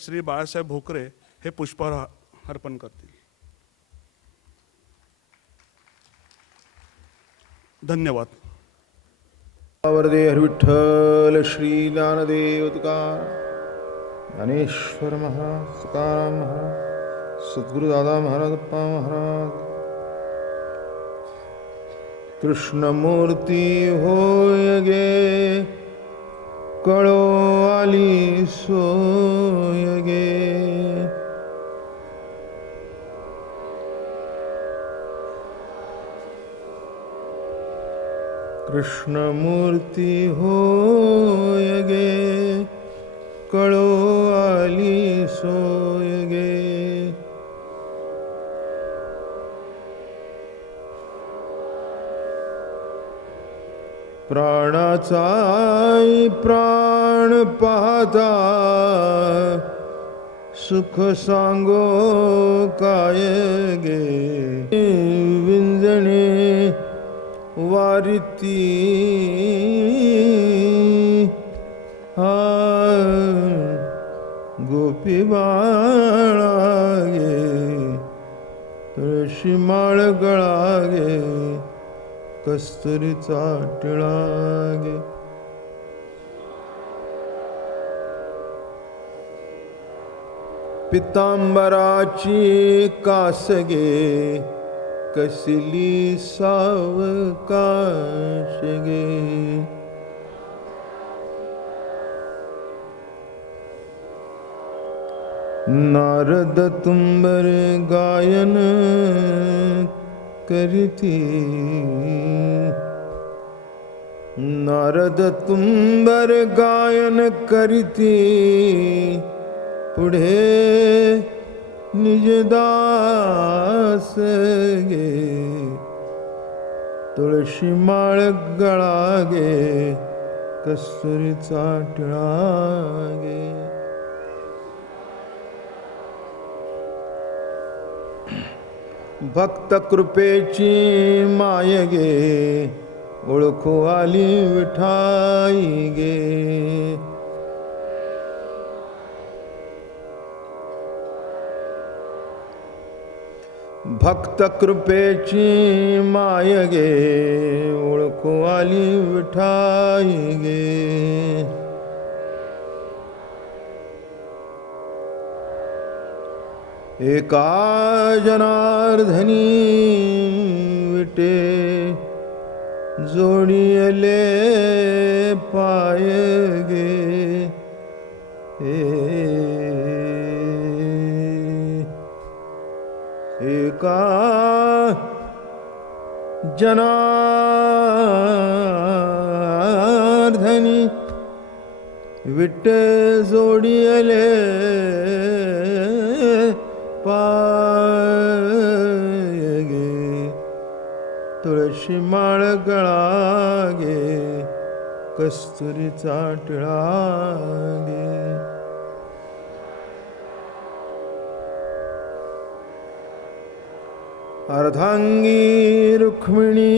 श्री बाळासाहेब भोकरे हे पुष्पहार अर्पण करतील. धन्यवाद. वरदे हरिविठ्ठल श्री ज्ञानदेव तुकार ज्ञानेश्वर महाराज तुकाराम महाराज सद्गुरु दादा महाराज अप्पा महाराज. कृष्णमूर्ती होय गे कळो आली सोय गे. कृष्णमूर्ती होय गे कळो आली सोय गे. प्राणाचा प्राण पाहता सुख सांगो काय गे. विंजणे वारिती हा गोपी बाळा गे. तुळशी माळ गळा गे कस्तुरीचा टिळा गे. पितांबराची कास गे कसली सावकाश गे. नारद तुंबर गायन करीती. नारद तुंबर गायन करीती पुढे निजदास गे. तुळशी माळ गळा गे कस्तुरीचा टिळा गे. भक्त कृपेची माय गे ओळखू आली विठाई गे. भक्त कृपेची माय गे ओळखू आली विठाई गे. एका जनार्दनी विटे जोडिले पाय गे. एका जनार्दनी विटे जोडिले पाय गे. तुळशी माळ गळा गे कस्तुरीचा टिळा गे. अर्धांगी रुक्मिणी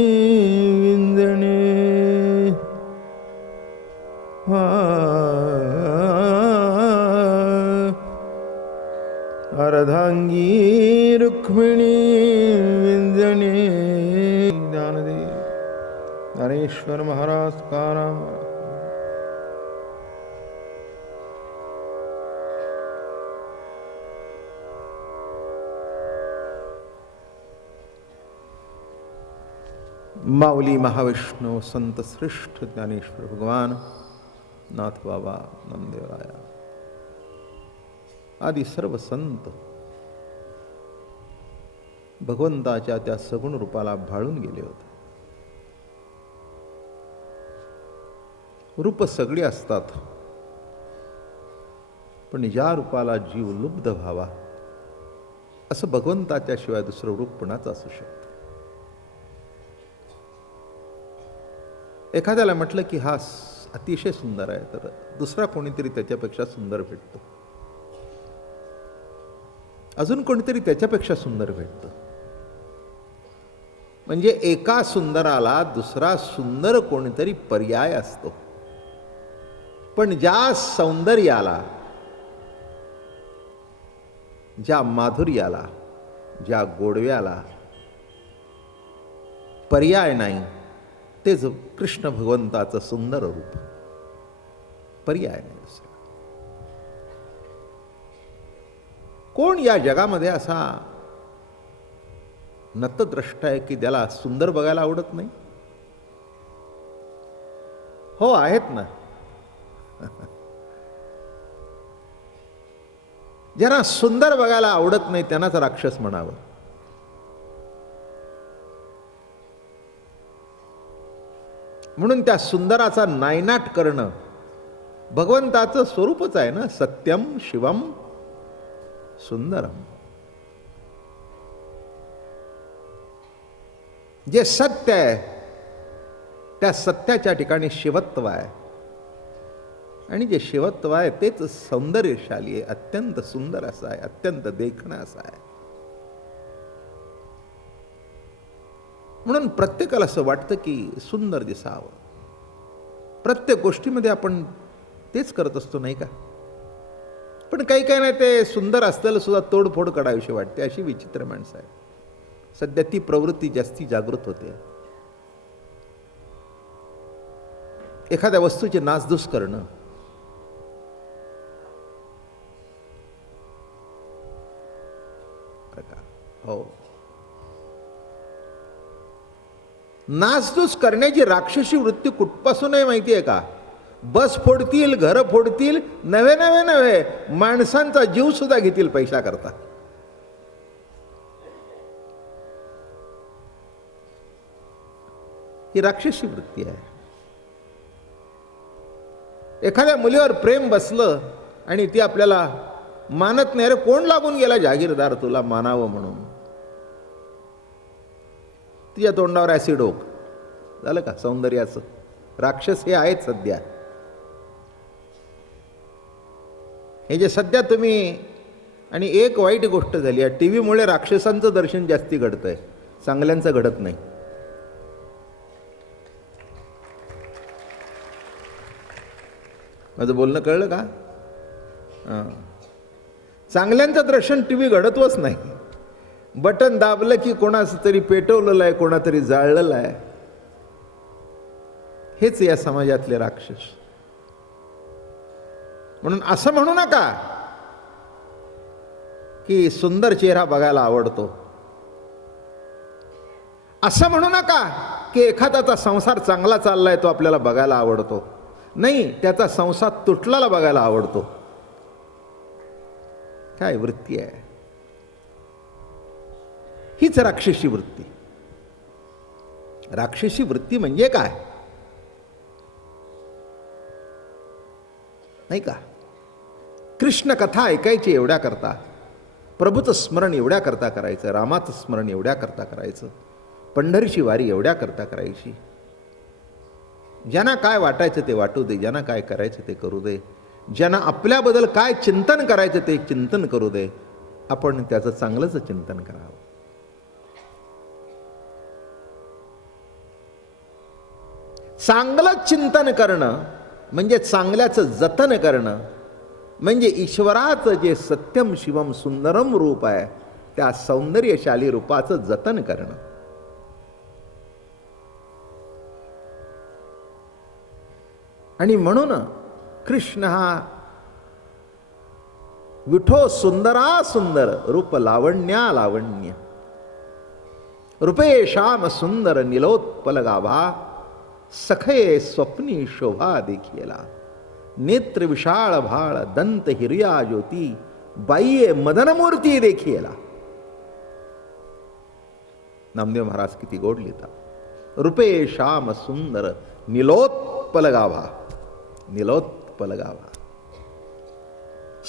विंजणे अर्धांगी रुक्मिणी विंजणे. ज्ञानदेव ज्ञानेश्वर महाराज तुकाराम. माऊली महाविष्णू संत श्रेष्ठ ज्ञानेश्वर भगवान नाथ बाबा नामदेवराया आदी सर्व संत भगवंताच्या त्या सगुण रूपाला भाळून गेले होते. रूप सगळी असतात पण ज्या रूपाला जीव लुब्ध व्हावा असं भगवंताच्या शिवाय दुसरं रूप कोणाचं असू शकतं. एखाद्याला म्हटलं की हा अतिशय सुंदर आहे तर दुसरा कोणीतरी त्याच्यापेक्षा सुंदर भेटतो. अजून कोणीतरी त्याच्यापेक्षा सुंदर भेटतं. म्हणजे एका सुंदराला दुसरा सुंदर कोणीतरी पर्याय असतो. पण ज्या सौंदर्याला ज्या माधुर्याला, ज्या गोडव्याला पर्याय नाही, तेच कृष्ण भगवंताचं सुंदर रूप. पर्याय नाही दुसरा. कोण या जगामध्ये असा नतद्रष्ट आहे की त्याला सुंदर बघायला आवडत नाही? हो, आहेत ना. ज्यांना सुंदर बघायला आवडत नाही त्यांनाच राक्षस म्हणावं. म्हणून त्या सुंदराचा नायनाट करणं भगवंताचं स्वरूपच आहे ना. सत्यम शिवम सुंदरम. जे सत्य आहे त्या सत्याच्या ठिकाणी शिवत्व आहे, आणि जे शिवत्व आहे तेच सौंदर्यशाली आहे, अत्यंत सुंदर असं आहे, अत्यंत देखणं असं आहे. म्हणून प्रत्येकाला असं वाटतं की सुंदर दिसावं. प्रत्येक गोष्टीमध्ये आपण तेच करत असतो, नाही का? पण काही काही नाही, ते सुंदर असलेलं सुद्धा तोडफोड करावीशी वाटते. अशी विचित्र माणसं आहे. सध्या ती प्रवृत्ती जास्ती जागृत होते. एखाद्या वस्तूची नासधूस करणं, हो, नासधूस करण्याची राक्षसी वृत्ती कुठपासून आहे माहिती आहे का? बस फोडतील, घरं फोडतील, नवे नवे नवे माणसांचा जीव सुद्धा घेतील पैसा करता. ही राक्षसी वृत्ती आहे. एखाद्या मुलीवर प्रेम बसलं आणि ती आपल्याला मानत नाही. अरे कोण लागून गेला जागीरदार तुला मानावं म्हणून? तिच्या तोंडावर ऍसिड ओक झालं का सौंदर्याचं? राक्षस हे आहेत सध्या. हे जे सध्या तुम्ही, आणि एक वाईट गोष्ट झाली आहे, टी व्हीमुळे राक्षसांचं दर्शन जास्ती घडतंय, चांगल्यांचं घडत नाही. माझं बोलणं कळलं का? चांगल्यांचं दर्शन टी व्ही घडतच नाही. बटन दाबलं की कोणाचं तरी पेटवलेलं आहे, कोणातरी जाळलेलं आहे. हेच या समाजातले राक्षस. म्हणून असं म्हणू नका की सुंदर चेहरा बघायला आवडतो. असं म्हणू नका की एखाद्याचा संसार चांगला चाललाय तो आपल्याला बघायला आवडतो. नाही, त्याचा संसार तुटलेला बघायला आवडतो. काय वृत्ती आहे? हीच राक्षसी वृत्ती. राक्षसी वृत्ती म्हणजे काय, नाही का? कृष्ण कथा ऐकायची एवढ्या करता, प्रभूचं स्मरण एवढ्या करता करायचं, रामाचं स्मरण एवढ्या करता करायचं, पंढरीची वारी एवढ्या करता करायची. ज्यांना काय वाटायचं ते वाटू दे, ज्यांना काय करायचं ते करू दे, ज्यांना आपल्याबद्दल काय चिंतन करायचं ते चिंतन करू दे. आपण त्याचं चांगलंच चिंतन करावं. चांगलं चिंतन करणं म्हणजे चांगल्याचं जतन करणं, म्हणजे ईश्वराचं जे सत्यम शिवम सुंदरम रूप आहे त्या सौंदर्यशाली रूपाचं जतन करणं. आणि म्हणून कृष्ण हा विठो सुंदरा सुंदर रूप लावण्या लावण्य, रूपे श्याम सुंदर निलोत्पल गाभा, सखये स्वप्नी शोभा देखियला, नेत्र विशाळ भाळ दंत हिरया ज्योती, बाह्ये मदनमूर्ती देखियला. नामदेव महाराज किती गोड लिहितात. रूपे श्याम सुंदर निलोत्पल गाभा, निलोत्पल गाभा,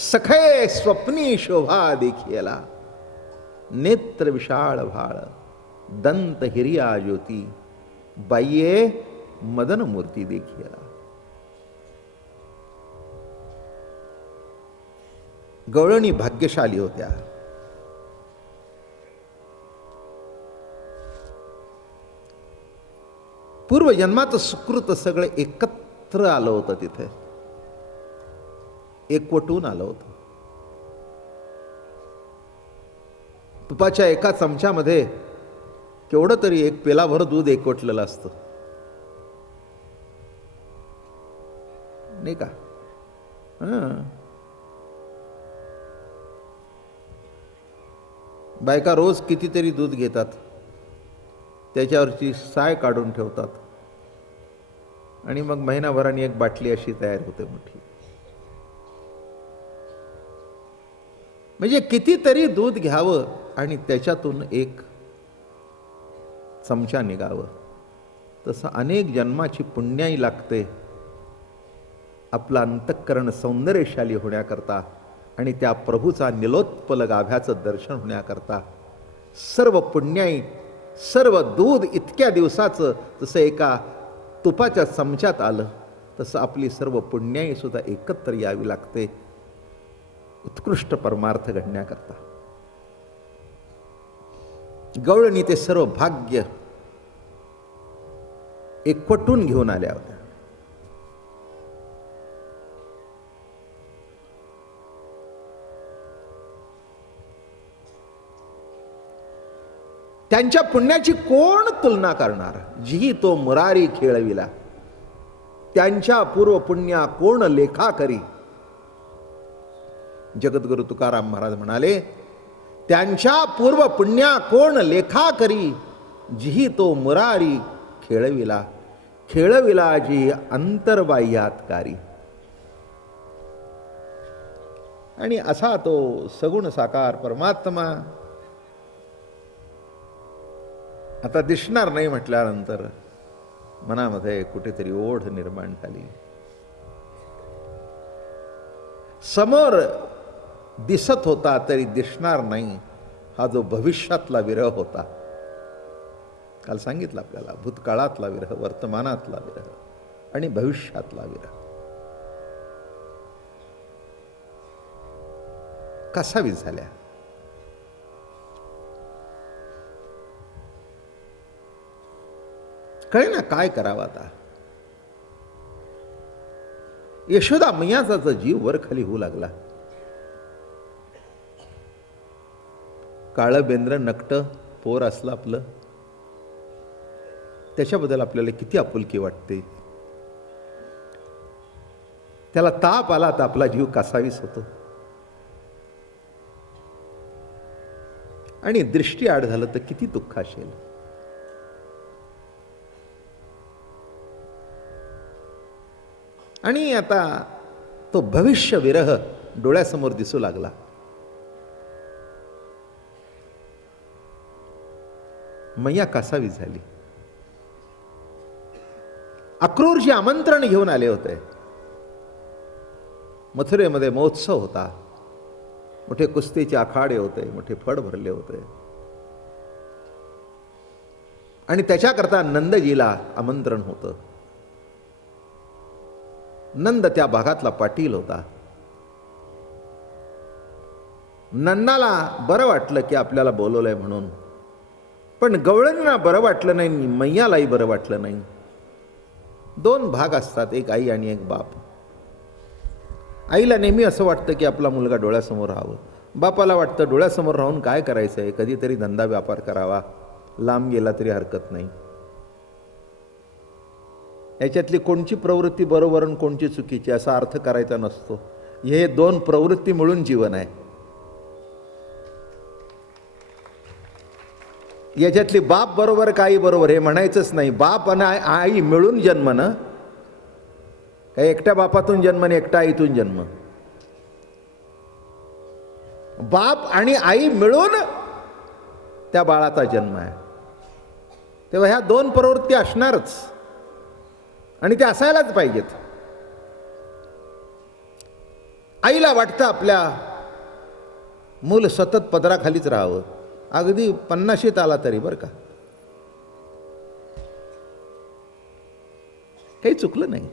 सखये स्वप्नी शोभा देखियला, नेत्र विशाळ भाळ दंत हिरया ज्योती, बाह्ये मदन मूर्ती देखियला. गवळणी भाग्यशाली होत्या. पूर्वजन्माचं सुकृत सगळं एकत्र आलं होतं, तिथे एकवटून आलं होतं. तुपाच्या एका चमच्यामध्ये केवढं तरी एक पेलाभर दूध एकवटलेलं असतं, नाही का? बायका रोज कितीतरी दूध घेतात, त्याच्यावरची साय काढून ठेवतात आणि मग महिनाभराने एक बाटली अशी तयार होते मोठी. म्हणजे कितीतरी दूध घ्यावं आणि त्याच्यातून एक चमचा निघावं. तसं अनेक जन्माची पुण्याई लागते आपलं अंतःकरण सौंदर्यशाली होण्याकरता आणि त्या प्रभूचा निलोत्पल गाभ्याचं दर्शन होण्याकरता. सर्व पुण्याई, सर्व दूध इतक्या दिवसाचं जसं एका तुपाच्या चमच्यात आलं, तसं आपली सर्व पुण्याई सुद्धा एकत्र यावी लागते उत्कृष्ट परमार्थ घडण्याकरता. गवळणी ते सर्व भाग्य एकवटून घेऊन आल्या होत्या. त्यांच्या पुण्याची कोण तुलना करणार? जी तो मुरारी खेळविला, त्यांच्या पूर्व पुण्या कोण लेखा करी. जगद्गुरु तुकाराम महाराज म्हणाले, त्यांच्या पूर्व पुण्या कोण लेखा करी, जी तो मुरारी खेळविला, खेळविला जी अंतर्बाह्यातकारी. आणि असा तो सगुण साकार परमात्मा आता दिसणार नाही म्हटल्यानंतर मनामध्ये कुठेतरी ओढ निर्माण झाली. समोर दिसत होता तरी दिसणार नाही, हा जो भविष्यातला विरह होता. काल सांगितलं आपल्याला, भूतकाळातला विरह, वर्तमानातला विरह आणि भविष्यातला विरह. कसावीस झाल्या. कळे ना काय करावं आता. यशोदा मैयाचा जीव वर खाली होऊ लागला. काळं बेंद्र नकट पोर असलं आपलं, त्याच्याबद्दल आपल्याला किती आपुलकी वाटते. त्याला ताप आला तर आपला जीव कासावीस होतो. आणि दृष्टी आड झालं तर किती दुःख असेल. आणि आता तो भविष्य विरह डोळ्यासमोर दिसू लागला. मैया कासावीस झाली. अक्रूरजी आमंत्रण घेऊन आले होते. मथुरेमध्ये महोत्सव होता, मोठे कुस्तीचे आखाडे होते, मोठे फड भरले होते. आणि त्याच्याकरता नंदजीला आमंत्रण होतं. नंद त्या भागातला पाटील होता. नंदाला बरं वाटलं की आपल्याला बोलवलंय म्हणून, पण गवळणींना बरं वाटलं नाही, मैयालाही बरं वाटलं नाही. दोन भाग असतात, एक आई आणि एक बाप. आईला नेहमी असं वाटतं की आपला मुलगा डोळ्यासमोर राहावं. बापाला वाटतं डोळ्यासमोर राहून काय करायचं आहे, कधीतरी धंदा व्यापार करावा, लांब गेला तरी हरकत नाही. याच्यातली कोणची प्रवृत्ती बरोबर आणि कोणची चुकीची असा अर्थ करायचा नसतो. हे दोन प्रवृत्ती मिळून जीवन आहे. याच्यातली बाप बरोबर काही बरोबर हे म्हणायचंच नाही. बाप आणि आई मिळून जन्म ना, काही एकट्या बापातून जन्म आणि एकट्या आईतून जन्म. बाप आणि आई मिळून त्या बाळाचा जन्म आहे. तेव्हा ह्या दोन प्रवृत्ती असणारच आणि ते असायलाच पाहिजेत. आईला वाटतं आपल्या मूल सतत पदराखालीच राहावं, अगदी 50शीत आला तरी बरं का. काही चुकलं नाही.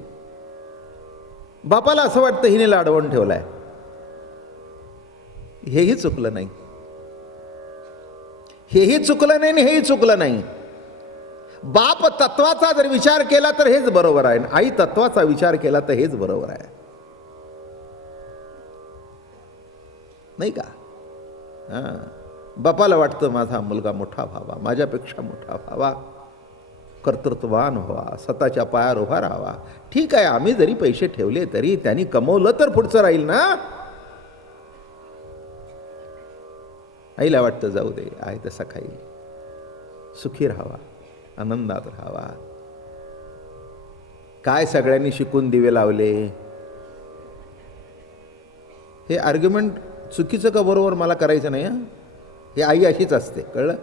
बापाला असं वाटतं हिने लाडवण ठेवलाय, हेही चुकलं नाही. हेही चुकलं नाही आणि हेही चुकलं नाही. बाप तत्वाचा जर विचार केला तर हेच बरोबर आहे, आई तत्वाचा विचार केला तर हेच बरोबर आहे, नाही का? बापाला वाटतं माझा मुलगा मोठा व्हावा, माझ्यापेक्षा मोठा व्हावा, कर्तृत्ववान व्हावा, स्वतःच्या पायावर उभा राहावा. ठीक आहे, आम्ही जरी पैसे ठेवले तरी त्यांनी कमवलं तर पुढचं राहील ना. आईला वाटतं जाऊ दे, आहे तसा खाईल, सुखी राहावा, आनंदात राहावा. काय सगळ्यांनी शिकून दिवे लावले. हे आर्ग्युमेंट चुकीचं का बरोबर मला करायचं नाही. हं, ही आई अशीच असते, कळलं.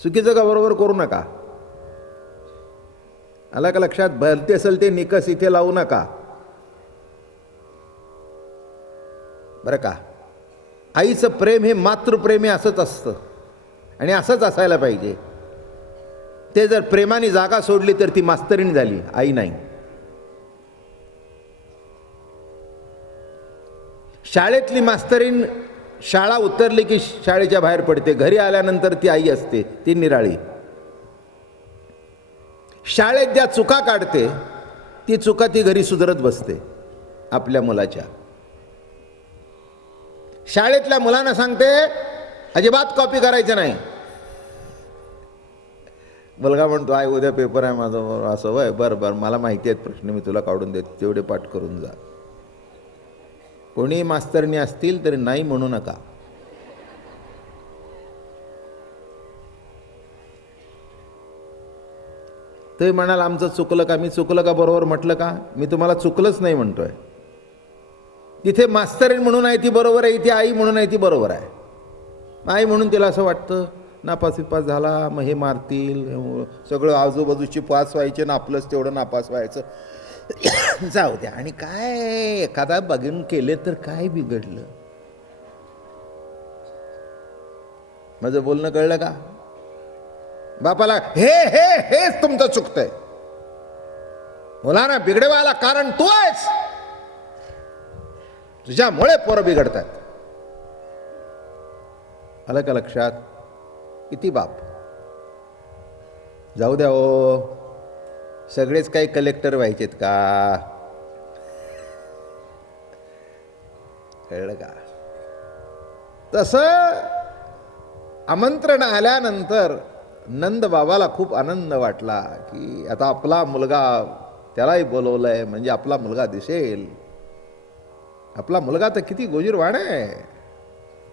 चुकीचं का बरोबर करू नका. आला का लक्षात. भलते असेल ते निकस इथे लावू नका, बरं का. आईचं प्रेम हे मातृप्रेम हे असंच असतं आणि असंच असायला पाहिजे. ते जर प्रेमाने जागा सोडली तर ती मास्तरीण झाली, आई नाही. शाळेतली मास्तरीण शाळा उतरली की शाळेच्या बाहेर पडते, घरी आल्यानंतर ती आई असते, ती निराळी. शाळेत ज्या चुका काढते ती चुका ती घरी सुधारत बसते आपल्या मुलाच्या. शाळेतल्या मुलांना सांगते अजिबात कॉपी करायचं नाही. मुलगा म्हणतो आहे उद्या पेपर आहे माझा. असं वय, बरं बरं मला माहिती आहेत प्रश्न, मी तुला काढून देतो, तेवढे पाठ करून जा. कोणी मास्तरणी असतील तरी नाही म्हणू नका. ते म्हणाल आमचं चुकलं का. मी चुकलं का बरोबर म्हटलं का. मी तुम्हाला चुकलंच नाही म्हणतोय. तिथे मास्तरीण म्हणून आहे ती बरोबर आहे, इथे आई म्हणून आहे ती बरोबर आहे. आई म्हणून तिला असं वाटतं नापास विपास झाला मग हे मारतील, सगळं आजूबाजूची पास व्हायचे ना आपलंच तेवढं नापास व्हायचं. जाऊ द्या. आणि काय एखादा बघून केले तर काय बिघडलं. माझं बोलणं कळलं का. बापाला हे हे हेच तुमचं चुकतंय. मुलांना बिघडवायला कारण तू आहेस, तुझ्यामुळे पोरं बिघडतात. आलं का लक्षात. किती बाप. जाऊ द्या ओ, सगळेच काही कलेक्टर व्हायचेत का. कळलं का. तसं आमंत्रण आल्यानंतर नंद बाबाला खूप आनंद वाटला की आता आपला मुलगा, त्यालाही बोलवलंय म्हणजे आपला मुलगा दिसेल. आपला मुलगा तर किती गोजीरवाण आहे,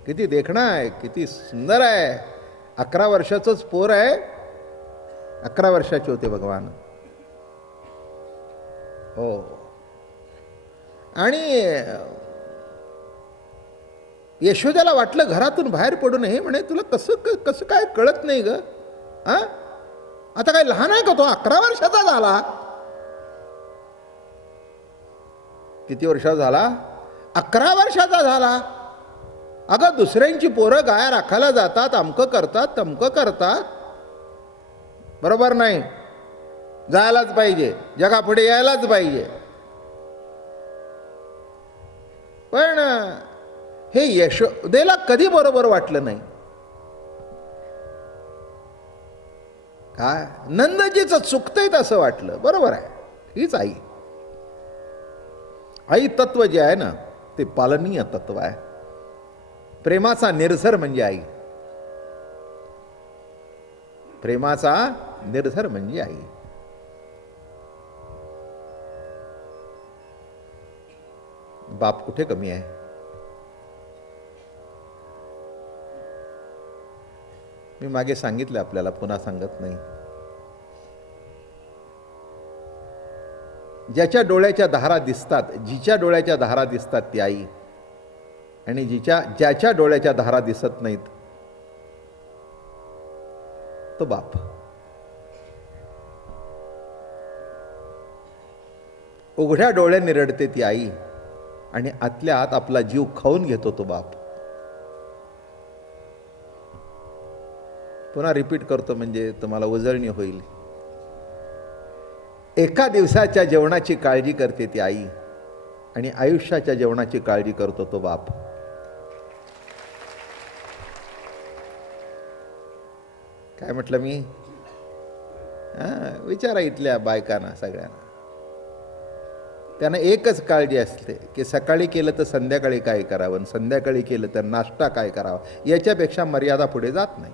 किती देखणा आहे, किती सुंदर आहे. 11 वर्षाचंच पोर आहे. 11 वर्षाचे होते भगवान. हो. आणि यशोदाला वाटलं घरातून बाहेर पडू नये. म्हणे तुला कसं कसं काय कळत नाही ग. हा, आता काय लहान आहे का तो. 11 वर्षाचा झाला. किती वर्षाचा झाला. 11 वर्षाचा झाला. अगं दुसऱ्यांची पोरं गाया राखायला जातात, अमकं करतात तमकं करतात. बरोबर नाही. जायलाच पाहिजे, जगापुढे यायलाच पाहिजे. पण हे यशोदेला कधी बरोबर वाटलं नाही. काय नंदजीचं चुकतंय असं वाटलं. बरोबर आहे, हीच आई. आई तत्व जे आहे ना ते पालनीय तत्व आहे. प्रेमाचा निर्झर म्हणजे आई. प्रेमाचा निर्झर म्हणजे आई. बाप कुठे कमी आहे. मी मागे सांगितलं आपल्याला, पुन्हा सांगत नाही. ज्याच्या डोळ्याच्या धारा दिसतात, जिच्या डोळ्याच्या धारा दिसतात ती आई, आणि ज्याच्या डोळ्याच्या धारा दिसत नाहीत तो बाप. उघड्या डोळ्यांनी रडते ती आई आणि आतल्या आत आपला जीव खाऊन घेतो तो बाप. पुन्हा रिपीट करतो म्हणजे तुम्हाला उजळणी होईल. एका दिवसाच्या जेवणाची काळजी करते ती आई आणि आयुष्याच्या जेवणाची काळजी करतो तो बाप. काय म्हटलं मी. विचारा इथल्या बायकांना सगळ्यांना. त्यांना एकच काळजी असते की सकाळी केलं तर संध्याकाळी काय करावं आणि संध्याकाळी केलं तर नाश्ता काय करावा, याच्यापेक्षा मर्यादा पुढे जात नाही.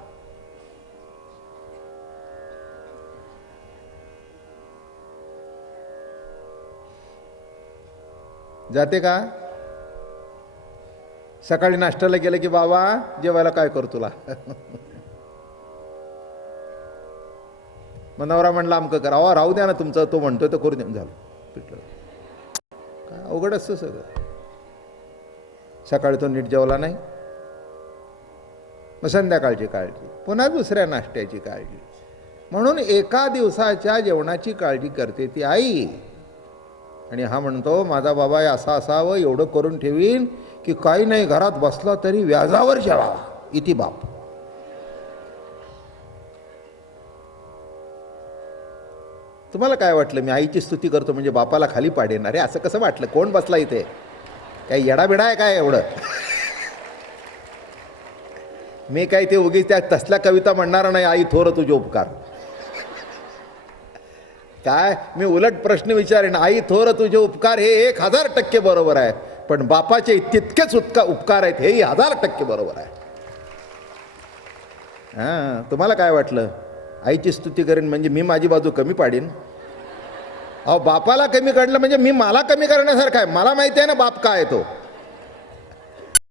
जाते का? सकाळी नाश्त्याला गेलं की बाबा जेवायला काय करू तुला? मग नवरा म्हणला आमकं करा, राहू द्या ना तुमचं, तो म्हणतोय तर करू द्या, झालं पिटलं. काय अवघड असतं सगळं. सकाळी तो नीट जेवला नाही, मग संध्याकाळची काळजी, पुन्हा दुसऱ्या नाश्त्याची काळजी. म्हणून एका दिवसाच्या जेवणाची काळजी करते ती आई. आणि हा म्हणतो माझा बाबा असं असावं, एवढं करून ठेवीन की काही नाही, घरात बसला तरी व्याजावर जेवावा, इति बाप. तुम्हाला काय वाटलं मी आईची स्तुती करतो म्हणजे बापाला खाली पाडेन? अरे असं कसं वाटलं? कोण बसला इथे? काही येडाबिडा आहे काय एवढं? मी काय ते उगीच त्या तसल्या कविता म्हणणार नाही, आई थोर तुझे उपकार. काय मी उलट प्रश्न विचारेन, आई थोर तुझे उपकार हे 1000% बरोबर आहे, पण बापाचे तितकेच उपकार आहेत हेही 1000% बरोबर आहे. हां, तुम्हाला काय वाटलं आईची स्तुती करेन म्हणजे मी माझी बाजू कमी पाडीन? अहो बापाला कमी काढलं म्हणजे मी मला कमी करण्यासारखं आहे. मला माहिती आहे ना बाप काय आहे तो.